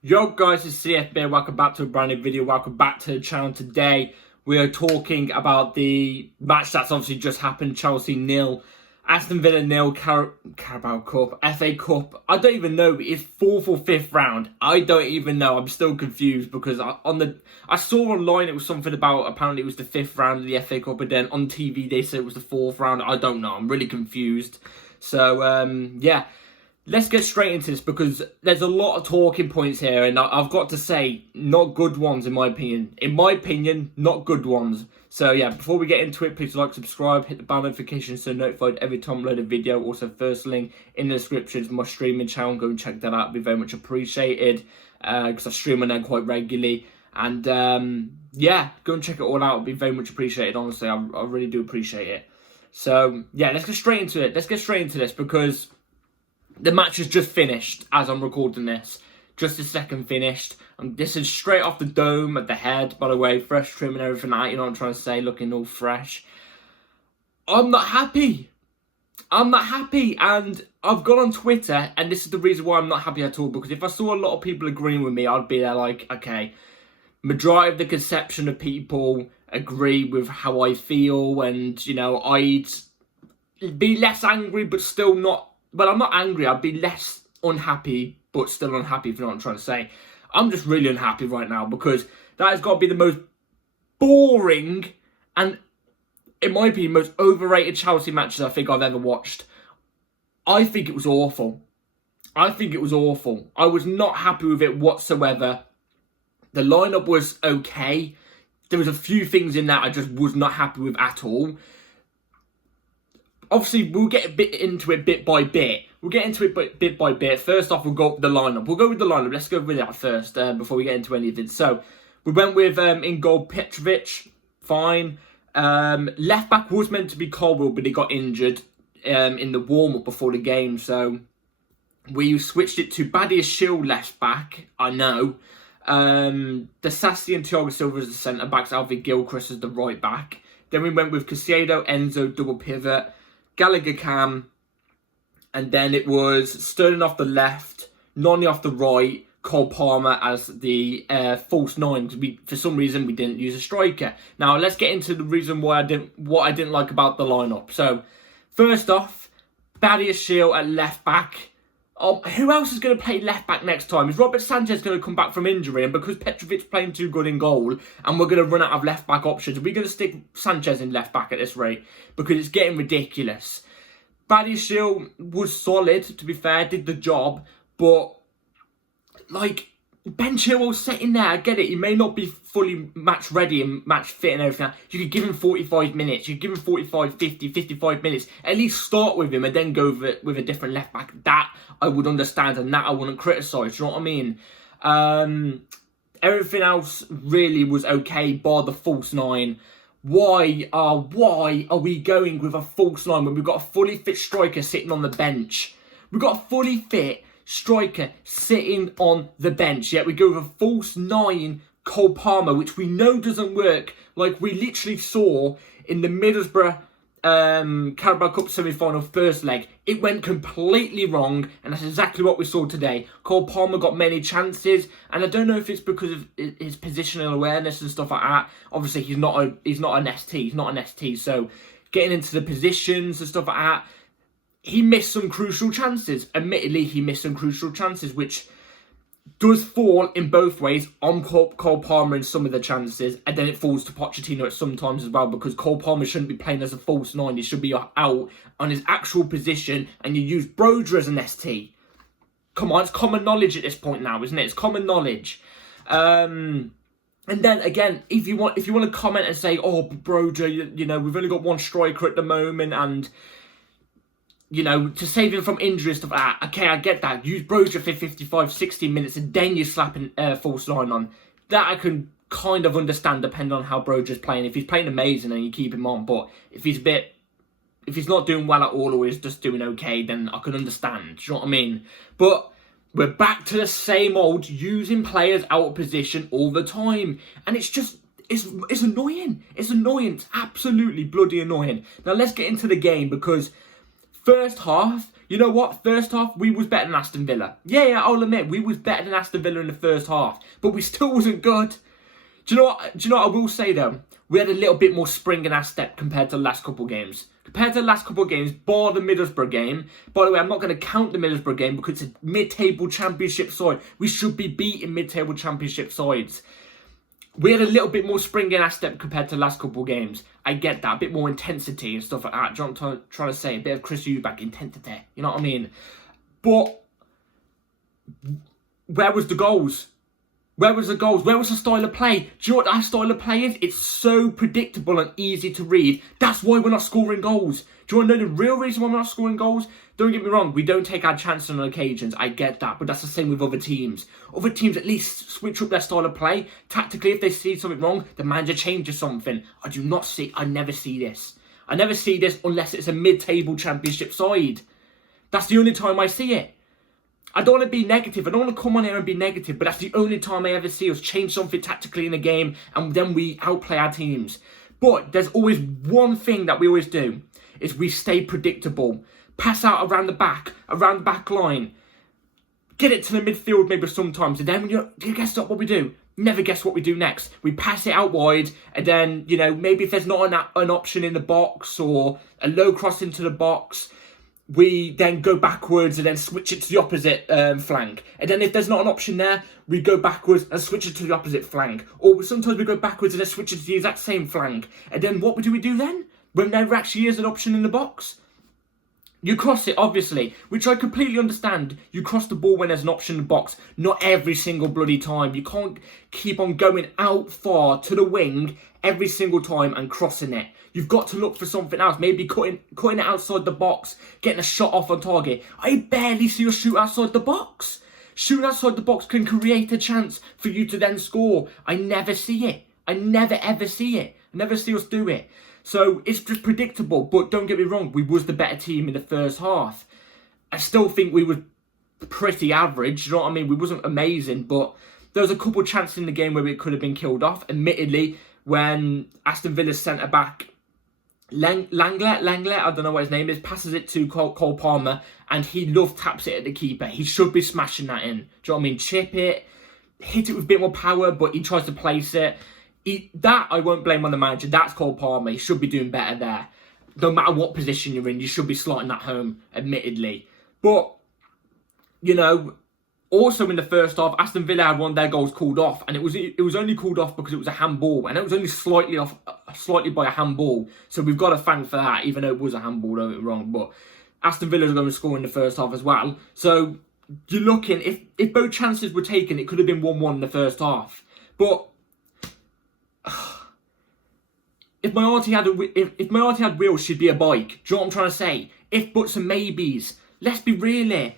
Yo guys, it's CFB. Welcome back to a brand new video. Welcome back to the channel. Today we are talking about the match that's obviously just happened. Chelsea 0, Aston Villa 0, Carabao Cup, FA Cup. I don't even know. It's fourth or fifth round. I don't even know. I'm still confused because I saw online it was something about apparently it was the fifth round of the FA Cup, and then on TV they said it was the fourth round. I don't know. I'm really confused. So yeah. Let's get straight into this because there's a lot of talking points here, and I've got to say, not good ones in my opinion. In my opinion, not good ones. So yeah, before we get into it, please like, subscribe, hit the bell notification so you're notified every time I load a video. Also, first link in the description is my streaming channel. Go and check that out. It'd be very much appreciated because I stream on there quite regularly. And yeah, go and check it all out. It'd be very much appreciated. Honestly, I really do appreciate it. So yeah, let's get straight into it. Let's get straight into this because the match has just finished as I'm recording this. Just a second finished. This is straight off the dome at the head, by the way. Fresh trim and everything like that. You know what I'm trying to say? Looking all fresh. I'm not happy. I'm not happy. And I've gone on Twitter, and this is the reason why I'm not happy at all. Because if I saw a lot of people agreeing with me, I'd be there like, okay, majority of the conception of people agree with how I feel. And, you know, I'd be less angry, but still not. Well, I'm not angry. I'd be less unhappy, but still unhappy, if you know what I'm trying to say. I'm just really unhappy right now because that has got to be the most boring and, in my opinion, most overrated Chelsea matches I think I've ever watched. I think it was awful. I think it was awful. I was not happy with it whatsoever. The lineup was okay. There was a few things in that I just was not happy with at all. Obviously, we'll get a bit into it bit by bit. We'll get into it bit by bit. First off, we'll go with the lineup. We'll go with the lineup. Let's go with that first before we get into any of it. So, we went with, in goal, Petrovic. Fine. Left back was meant to be Colwell, but he got injured in the warm-up before the game. So, we switched it to Badia Shield left back. I know. The Sassy and Thiago Silva as the centre-backs. Alvin Gilchrist as the right back. Then we went with Caicedo, Enzo, double pivot. Gallagher Cam, and then it was Sterling off the left, Noni off the right, Cole Palmer as the false nine, because for some reason we didn't use a striker. Now let's get into the reason why what I didn't like about the lineup. So first off, Badia Shield at left back. Who else is going to play left back next time? Is Robert Sanchez going to come back from injury? And because Petrovic's playing too good in goal and we're going to run out of left back options, are we going to stick Sanchez in left back at this rate? Because it's getting ridiculous. Badia Shield was solid, to be fair, did the job. But, like, Ben Chilwell's sitting there. I get it. He may not be fully match ready and match fit and everything. You could give him 45 minutes. You could give him 45, 50, 55 minutes. At least start with him and then go with a different left back. That I would understand and that I wouldn't criticise. Do you know what I mean? Everything else really was okay, bar the false nine. Why are we going with a false nine when we've got a fully fit striker sitting on the bench? We've got a fully fit striker sitting on the bench, yet we go with a false nine Cole Palmer, which we know doesn't work, like we literally saw in the Middlesbrough Carabao Cup semi-final first leg. It went completely wrong, and that's exactly what we saw today. Cole Palmer got many chances, and I don't know if it's because of his positional awareness and stuff like that. Obviously, he's not an ST. He's not an ST, so getting into the positions and stuff like that. He missed some crucial chances. Admittedly, he missed some crucial chances, which does fall in both ways on Cole Palmer in some of the chances, and then it falls to Pochettino at some times as well, because Cole Palmer shouldn't be playing as a false nine. He should be out on his actual position, and you use Broja as an ST. Come on, it's common knowledge at this point now, isn't it? It's common knowledge. And then again, if you want to comment and say, oh, Broja, you know, we've only got one striker at the moment, and you know, to save him from injury and stuff like that. Okay, I get that. Use Broja for 55, 60 minutes and then you're slapping false nine on. That I can kind of understand depending on how Broja's playing. If he's playing amazing and you keep him on, but if he's not doing well at all or he's just doing okay, then I can understand. Do you know what I mean? But we're back to the same old using players out of position all the time. And it's just, it's annoying. It's annoying. It's absolutely bloody annoying. Now let's get into the game because first half, You know what? First half, we was better than Aston Villa. Yeah, I'll admit, we was better than Aston Villa in the first half. But we still wasn't good. Do you know what I will say, though? We had a little bit more spring in our step compared to the last couple of games. Compared to the last couple of games, bar the Middlesbrough game. By the way, I'm not going to count the Middlesbrough game because it's a mid-table championship side. We should be beating mid-table championship sides. We had a little bit more spring in our step compared to the last couple of games. I get that. A bit more intensity and stuff like that. Do you know what I'm trying to say? A bit of Chris Eubank intensity. You know what I mean? But where was the goals? Where was the goals? Where was the style of play? Do you know what our style of play is? It's so predictable and easy to read. That's why we're not scoring goals. Do you want to know the real reason why we're not scoring goals? Don't get me wrong, we don't take our chances on occasions. I get that, but that's the same with other teams. Other teams at least switch up their style of play. Tactically, if they see something wrong, the manager changes something. I never see this. I never see this unless it's a mid-table championship side. That's the only time I see it. I don't want to be negative. I don't want to come on here and be negative, but that's the only time I ever see us change something tactically in a game and then we outplay our teams. But there's always one thing that we always do, is we stay predictable. Pass out around the back line. Get it to the midfield maybe sometimes, and then when you guess what we do? Never guess what we do next. We pass it out wide, and then, maybe if there's not an option in the box or a low cross into the box, we then go backwards and then switch it to the opposite flank. And then if there's not an option there, we go backwards and switch it to the opposite flank. Or sometimes we go backwards and then switch it to the exact same flank. And then what do we do then? When there actually is an option in the box? You cross it, obviously, which I completely understand. You cross the ball when there's an option in the box. Not every single bloody time. You can't keep on going out far to the wing every single time and crossing it. You've got to look for something else. Maybe cutting it outside the box, getting a shot off on target. I barely see us shoot outside the box. Shooting outside the box can create a chance for you to then score. I never see it. I never ever see it. I never see us do it. So it's just predictable, but don't get me wrong, we was the better team in the first half. I still think we were pretty average, you know what I mean? We wasn't amazing, but there was a couple of chances in the game where it could have been killed off. Admittedly, when Aston Villa's centre-back, Langley, I don't know what his name is, passes it to Cole Palmer, and he taps it at the keeper. He should be smashing that in. Do you know what I mean? Chip it, hit it with a bit more power, but he tries to place it. That I won't blame on the manager. That's Cole Palmer. He should be doing better there. No matter what position you're in, you should be slotting that home, admittedly. But, also in the first half, Aston Villa had one of their goals called off, and it was only called off because it was a handball, and it was only slightly by a handball. So we've got to thank for that, even though it was a handball, don't get me wrong. But Aston Villa's going to score in the first half as well. So you're looking, if both chances were taken, it could have been 1-1 in the first half. But if my auntie had wheels, she'd be a bike. Do you know what I'm trying to say? If buts and maybes. Let's be real here.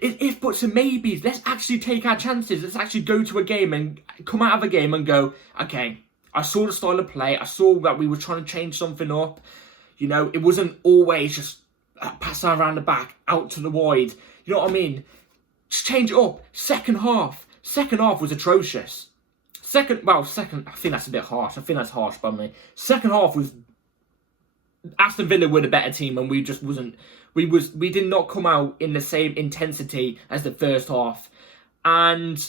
If buts and maybes. Let's actually take our chances. Let's actually go to a game and come out of a game and go, okay, I saw the style of play. I saw that we were trying to change something up. It wasn't always just pass around the back, out to the wide. You know what I mean? Just change it up. Second half was atrocious. Second, I think that's a bit harsh. I think that's harsh by me. Second half was Aston Villa were the better team, and we just wasn't. We did not come out in the same intensity as the first half, and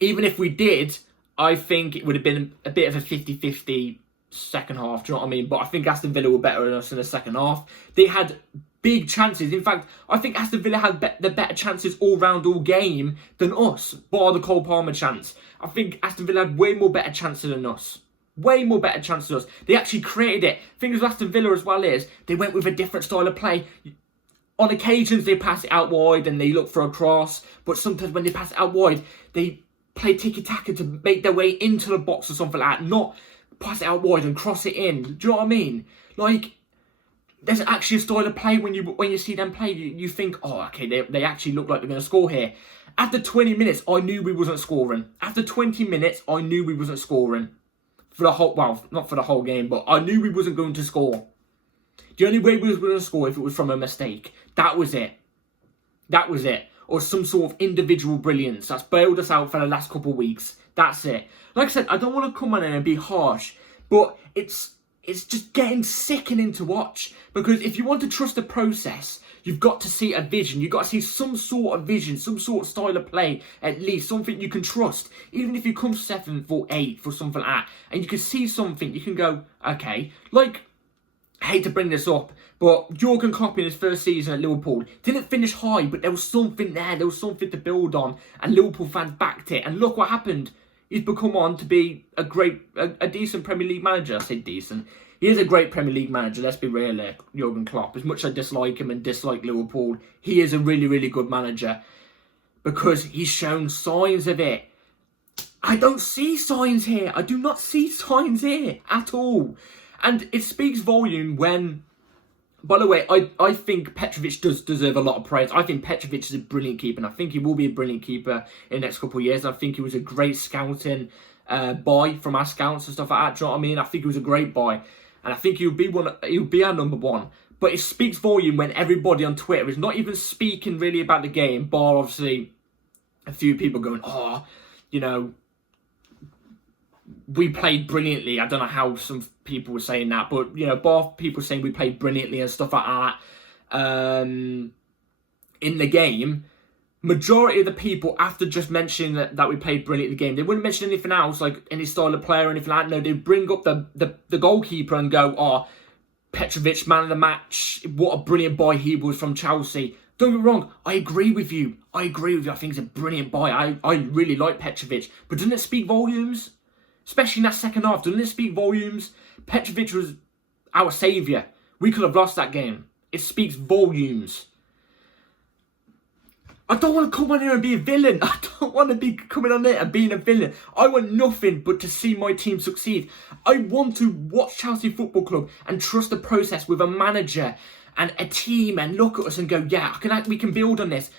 even if we did, I think it would have been a bit of a 50-50 second half. Do you know what I mean? But I think Aston Villa were better than us in the second half. They had big chances. In fact, I think Aston Villa had the better chances all round all game than us, bar the Cole Palmer chance. I think Aston Villa had way more better chances than us. Way more better chances than us. They actually created it. The thing with Aston Villa as well is, they went with a different style of play. On occasions, they pass it out wide and they look for a cross. But sometimes when they pass it out wide, they play tiki-taka to make their way into the box or something like that. Not pass it out wide and cross it in. Do you know what I mean? There's actually a style of play when you see them play. You think, oh, okay, they actually look like they're going to score here. After 20 minutes, I knew we wasn't scoring. After 20 minutes, I knew we wasn't scoring. For the whole, not for the whole game, but I knew we wasn't going to score. The only way we was going to score if it was from a mistake. That was it. That was it. Or some sort of individual brilliance that's bailed us out for the last couple of weeks. That's it. Like I said, I don't want to come on in and be harsh, but it's just getting sickening to watch. Because if you want to trust the process, You've got to see a vision. You've got to see some sort of vision, some sort of style of play, at least something you can trust. Even if you come 7th or 8th or something like that, and you can see something, you can go, okay. Like, I hate to bring this up, but Jurgen Klopp in his first season at Liverpool didn't finish high, but there was something there. There was something to build on, and Liverpool fans backed it. And look what happened. He's become on to be a decent Premier League manager. I say decent. He is a great Premier League manager. Let's be real here, Jurgen Klopp. As much as I dislike him and dislike Liverpool, he is a really, really good manager because he's shown signs of it. I don't see signs here. I do not see signs here at all. And it speaks volume when, by the way, I think Petrovic does deserve a lot of praise. I think Petrovic is a brilliant keeper, and I think he will be a brilliant keeper in the next couple of years. I think he was a great scouting buy from our scouts and stuff like that. Do you know what I mean? I think he was a great buy, and I think he'll be our number one. But it speaks volume when everybody on Twitter is not even speaking really about the game, bar obviously a few people going, oh, you know, we played brilliantly. I don't know how some people were saying that, but, you know, bar people saying we played brilliantly and stuff like that in the game. Majority of the people, after just mentioning that we played brilliantly in the game, they wouldn't mention anything else, like any style of player or anything like that. No, they'd bring up the goalkeeper and go, oh, Petrovic, man of the match, what a brilliant buy he was from Chelsea. Don't get me wrong, I agree with you. I think he's a brilliant buy. I really like Petrovic. But doesn't it speak volumes? Especially in that second half, doesn't it speak volumes? Petrovic was our saviour. We could have lost that game. It speaks volumes. I don't want to come on here and be a villain. I don't want to be coming on there and being a villain. I want nothing but to see my team succeed. I want to watch Chelsea Football Club and trust the process with a manager and a team and look at us and go, yeah, we can build on this.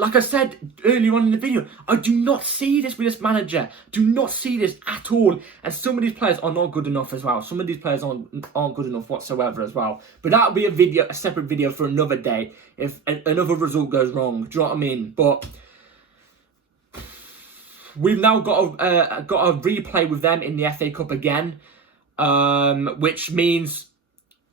Like I said earlier on in the video, I do not see this with this manager. Do not see this at all. And some of these players are not good enough as well. Some of these players aren't good enough whatsoever as well. But that'll be a separate video for another day if another result goes wrong. Do you know what I mean? But we've now got a replay with them in the FA Cup again, which means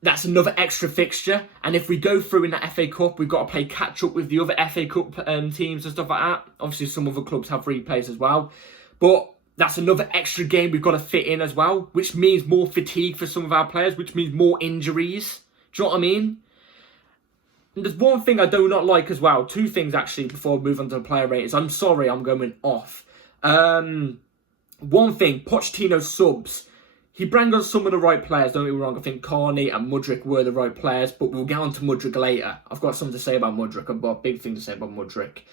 that's another extra fixture, and if we go through in that FA Cup, we've got to play catch-up with the other FA Cup teams and stuff like that. Obviously, some other clubs have replays as well, but that's another extra game we've got to fit in as well, which means more fatigue for some of our players, which means more injuries. Do you know what I mean? And there's one thing I do not like as well. Two things, actually, before I move on to the player ratings. I'm sorry, I'm going off. One thing, Pochettino's subs. He brought on some of the right players, don't get me wrong. I think Carney and Mudryk were the right players, but we'll get on to Mudryk later. I've got something to say about Mudryk. I've got a big thing to say about Mudryk.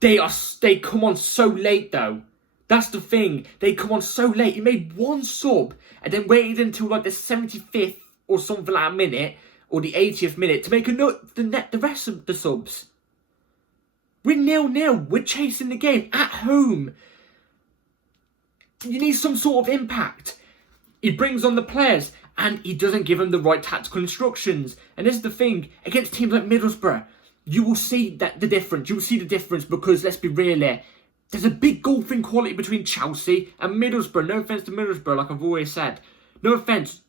They come on so late, though. That's the thing. They come on so late. He made one sub and then waited until like the 75th or something like a minute, or the 80th minute, to make the rest of the subs. We're 0-0. We're chasing the game at home. You need some sort of impact. He brings on the players and he doesn't give them the right tactical instructions. And this is the thing, against teams like Middlesbrough, you will see the difference. You will see the difference because, let's be real here, there's a big gulf in quality between Chelsea and Middlesbrough. No offence to Middlesbrough, like I've always said. No offence.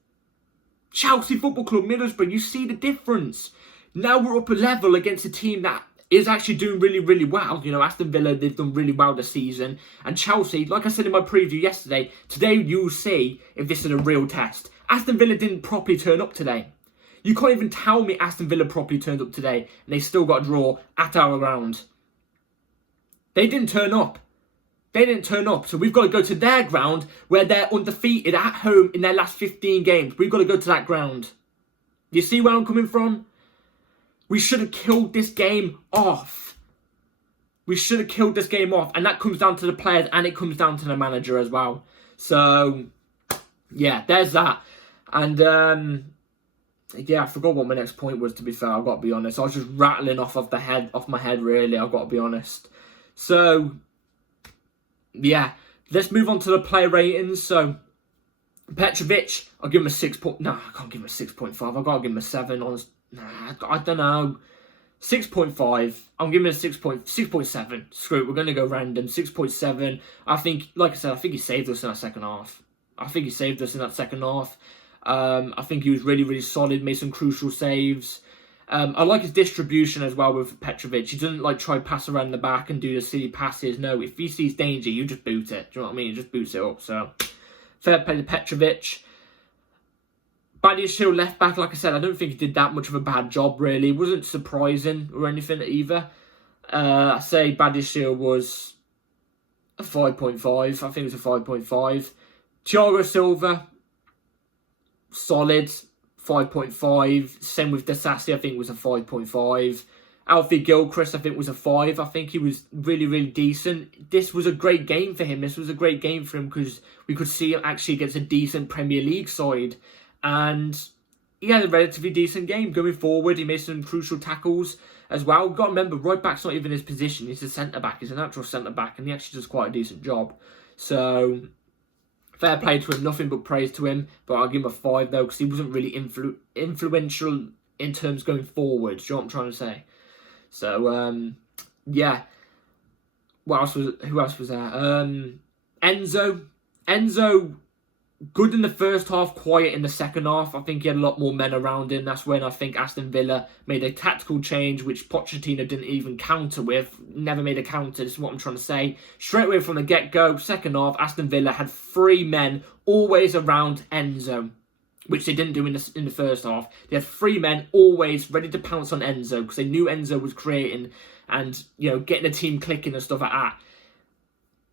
Chelsea Football Club, Middlesbrough, you see the difference. Now we're up a level against a team that is actually doing really, really well. You know, Aston Villa, they've done really well this season. And Chelsea, like I said in my preview yesterday, today you'll see if this is a real test. Aston Villa didn't properly turn up today. You can't even tell me Aston Villa properly turned up today and they still got a draw at our ground. They didn't turn up. So we've got to go to their ground where they're undefeated at home in their last 15 games. We've got to go to that ground. You see where I'm coming from? We should have killed this game off. And that comes down to the players and it comes down to the manager as well. So, yeah, there's that. And, yeah, I forgot what my next point was, to be fair. I've got to be honest. I was just rattling off my head, really. I've got to be honest. So, yeah, let's move on to the player ratings. So, Petrovic, I'll give him a 6. No, I can't give him a 6.5. I've got to give him a 7. I don't know. 6.5. I'm giving it a 6.7. Screw it, we're going to go random. 6.7. I think, like I said, I think he saved us in that second half. I think he was really, really solid, made some crucial saves. I like his distribution as well with Petrovic. He doesn't like try pass around the back and do the silly passes. No, if he sees danger, you just boot it. Do you know what I mean? He just boots it up. So, fair play to Petrovic. Badiashile left back, like I said, I don't think he did that much of a bad job, really. It wasn't surprising or anything either. I say Badiashile was a 5.5. I think it was a 5.5. Thiago Silva, solid, 5.5. Same with Disasi, I think was a 5.5. Alfie Gilchrist, I think was a 5. I think he was really, really decent. This was a great game for him. This was a great game for him because we could see him actually against a decent Premier League side. And he had a relatively decent game going forward. He made some crucial tackles as well. Got to remember, right back's not even his position. He's a centre-back. He's a natural centre-back, and he actually does quite a decent job. So, fair play to him. Nothing but praise to him. But I'll give him a 5, though, because he wasn't really influential in terms going forward. Do you know what I'm trying to say? So, yeah. Who else was there? Enzo, good in the first half, quiet in the second half. I think he had a lot more men around him. That's when I think Aston Villa made a tactical change, which Pochettino didn't even counter with. Never made a counter, this is what I'm trying to say. Straight away from the get-go, second half, Aston Villa had 3 men always around Enzo, which they didn't do in the first half. They had 3 men always ready to pounce on Enzo because they knew Enzo was creating and, you know, getting the team clicking and stuff like that.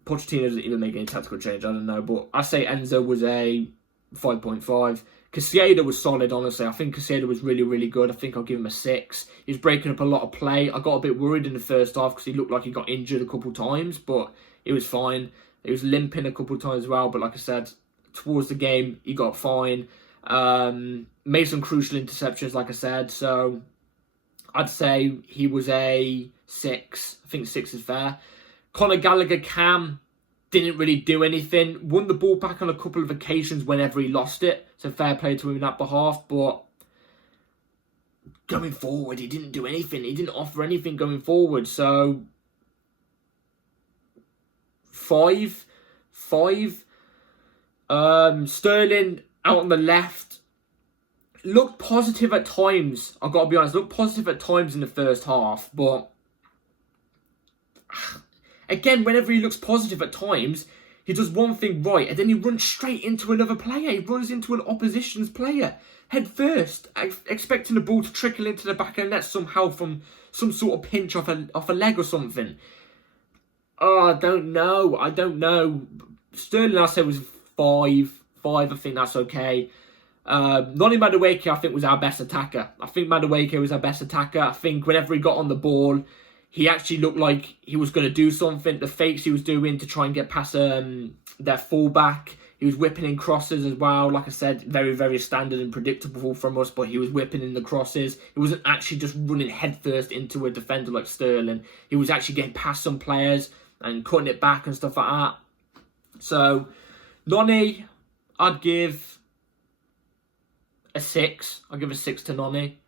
Pochettino doesn't even make any tactical change, I don't know. But I say Enzo was a 5.5. Caicedo was solid, honestly. I think Caicedo was really, really good. I think I'll give him a 6. He was breaking up a lot of play. I got a bit worried in the first half because he looked like he got injured a couple times, but it was fine. He was limping a couple times as well, but like I said, towards the game, he got fine. Made some crucial interceptions, like I said, so I'd say he was a 6. I think 6 is fair. Conor Gallagher Cam didn't really do anything. Won the ball back on a couple of occasions whenever he lost it. So fair play to him in that behalf. But going forward, he didn't do anything. He didn't offer anything going forward. So 5. Sterling out on the left. Looked positive at times. I've got to be honest. Looked positive at times in the first half. But again, whenever he looks positive at times, he does one thing right, and then he runs straight into another player. He runs into an opposition's player, head first, expecting the ball to trickle into the back of the net somehow from some sort of pinch off a leg or something. Oh, I don't know. Sterling, I said, was 5. I think that's okay. Noni Madueke, I think, was our best attacker. I think whenever he got on the ball, he actually looked like he was going to do something. The fakes he was doing to try and get past their fullback. He was whipping in crosses as well. Like I said, very, very standard and predictable from us, but he was whipping in the crosses. He wasn't actually just running headfirst into a defender like Sterling. He was actually getting past some players and cutting it back and stuff like that. So, Noni, I'd give a 6. I'll give a 6 to Noni.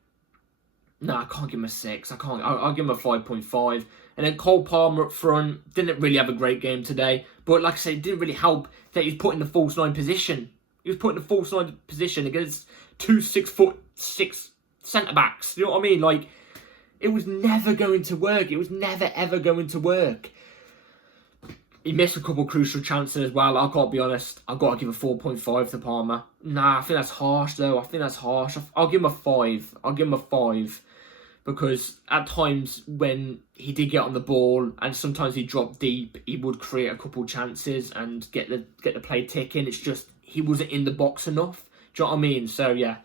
No, I can't give him a 6. I'll give him a 5.5. And then Cole Palmer up front didn't really have a great game today. But like I said, it didn't really help that he was put in the false 9 position. He was put in the false 9 position against 2 6'6" centre-backs. You know what I mean? Like, it was never going to work. It was never, ever going to work. He missed a couple crucial chances as well. I've got to be honest. I've got to give a 4.5 to Palmer. Nah, I think that's harsh, though. I'll give him a 5. Because at times when he did get on the ball and sometimes he dropped deep, he would create a couple chances and get the play ticking. It's just he wasn't in the box enough. Do you know what I mean? So yeah,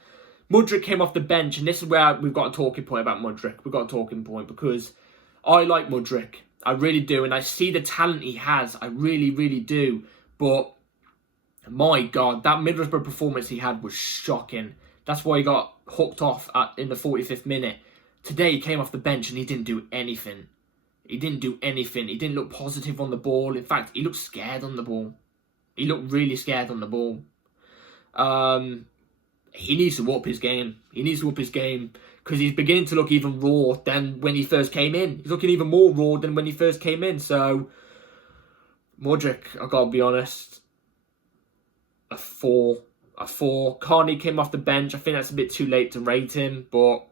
Mudryk came off the bench, and this is where we've got a talking point about Mudryk. We've got a talking point because I like Mudryk. I really do, and I see the talent he has. I really, really do. But my God, that Middlesbrough performance he had was shocking. That's why he got hooked off in the 45th minute. Today, he came off the bench and he didn't do anything. He didn't look positive on the ball. In fact, he looked scared on the ball. He looked really scared on the ball. He needs to up his game. Because he's beginning to look even raw than when he first came in. He's looking even more raw than when he first came in. So, Mudryk, I've got to be honest, a 4. Carney came off the bench. I think that's a bit too late to rate him, but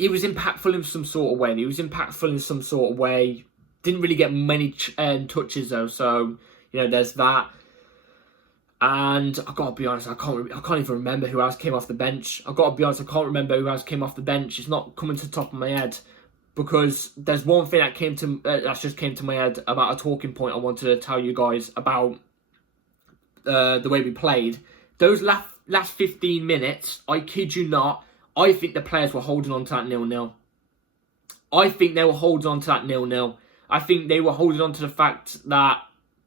he was impactful in some sort of way. Didn't really get many touches though, so there's that. And I gotta be honest, I can't even remember who else came off the bench. I gotta be honest, I can't remember who else came off the bench. It's not coming to the top of my head, because there's one thing that just came to my head about a talking point I wanted to tell you guys about the way we played. Those last 15 minutes, I kid you not, I think the players were holding on to that 0-0. I think they were holding on to that 0-0. I think they were holding on to the fact that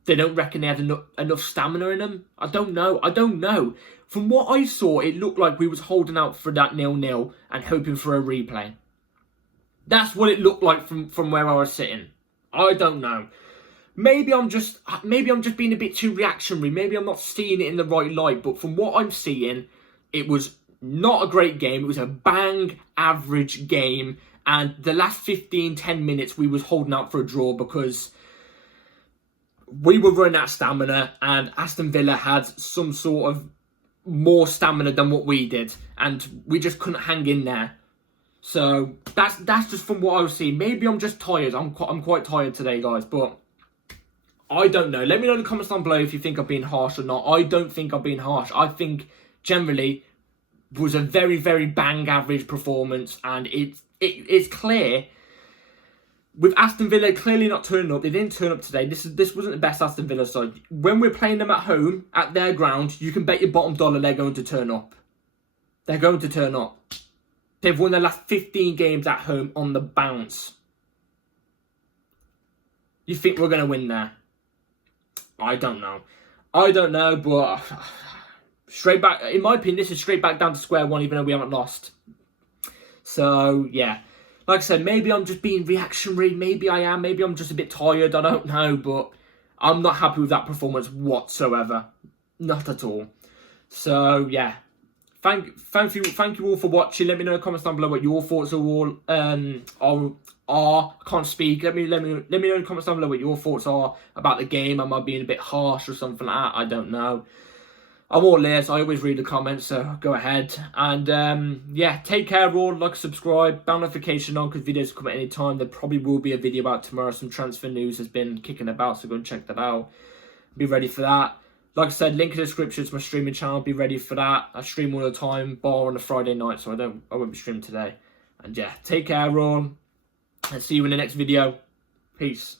they don't reckon they had enough stamina in them. I don't know. From what I saw, it looked like we was holding out for that 0-0 and hoping for a replay. That's what it looked like from where I was sitting. I don't know. Maybe I'm just being a bit too reactionary. Maybe I'm not seeing it in the right light. But from what I'm seeing, it was not a great game. It was a bang average game. And the last 15-10 minutes, we was holding out for a draw because we were running out of stamina, and Aston Villa had some sort of more stamina than what we did, and we just couldn't hang in there. So that's just from what I was seeing. Maybe I'm just tired. I'm quite tired today, guys, but I don't know. Let me know in the comments down below if you think I've been harsh or not. I don't think I've been harsh. I think generally it was a very, very bang average performance, and it's clear. With Aston Villa clearly not turning up, they didn't turn up today. This wasn't the best Aston Villa side. When we're playing them at home, at their ground, you can bet your bottom dollar they're going to turn up. They're going to turn up. They've won their last 15 games at home on the bounce. You think we're going to win there? I don't know. But straight back, in my opinion, this is straight back down to square one, even though we haven't lost. So, yeah. Like I said, maybe I'm just being reactionary. Maybe I am. Maybe I'm just a bit tired. I don't know. But I'm not happy with that performance whatsoever. Not at all. So, yeah. Thank you all for watching. Let me know in the comments down below what your thoughts are I can't speak. Let me know in the comments down below what your thoughts are about the game. Am I being a bit harsh or something like that? I don't know. I'm all ears. I always read the comments, so go ahead. And yeah, take care all. Like, subscribe, bell notification on, because videos come at any time. There probably will be a video about tomorrow. Some transfer news has been kicking about, so go and check that out. Be ready for that. Like I said, link in the description to my streaming channel. Be ready for that. I stream all the time, bar on a Friday night, so I won't be streaming today. And yeah, take care all, and see you in the next video. Peace.